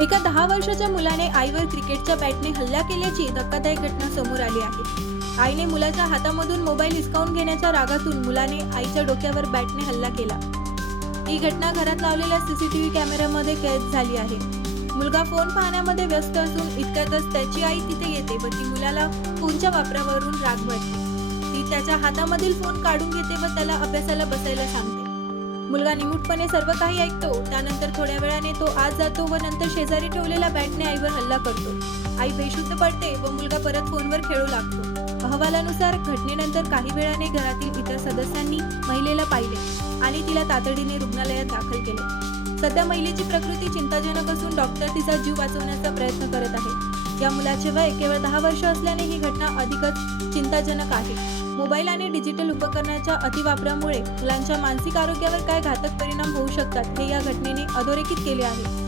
एका 10 वर्षाच्या मुलाने आईवर क्रिकेटच्या बॅटने हल्ला केल्याची धक्कादायक घटना समोर आली आहे. आईने मुलाच्या हातामधून मोबाईल हिसकावून घेण्याच्या रागातून मुलाने आईच्या डोक्यावर बॅटने हल्ला केला. ही घटना घरात लावलेल्या सीसीटीव्ही कॅमेऱ्यामध्ये कैद झाली आहे. मुलगा फोन पाहण्यामध्ये व्यस्त असून इतक्यातच त्याची आई तिथे येते व ती मुलाला फोनच्या वापरावरून राग भरते. ती त्याच्या हातामधील फोन काढून घेते व त्याला अभ्यासाला बसायला सांगते. मुलगा निमूटपणे सर्व काही ऐकतो. त्यानंतर थोड्या वेळाने तो आत जातो व नंतर शेजारी ठेवलेल्या बॅटने आईवर हल्ला करतो. आई बेशुद्ध पडते व मुलगा परत फोनवर खेळू लागतो. अहवालानुसार घटनेनंतर काही वेळाने घरातील इतर सदस्यांनी महिलेला पाहिले आणि तिला तातडीने रुग्णालयात दाखल केले. सध्या महिलेची प्रकृती चिंताजनक असून डॉक्टर तिचा जीव वाचवण्याचा प्रयत्न करत आहे. या मुलाचे वय केवळ 10 वर्ष असल्याने ही घटना अधिकच चिंताजनक आहे. मोबाईल आणि डिजिटल उपकरणाच्या अतिवापरामुळे मुलांच्या मानसिक आरोग्यावर काय घातक परिणाम होऊ शकतात हे या घटनेने अधोरेखित केले आहे.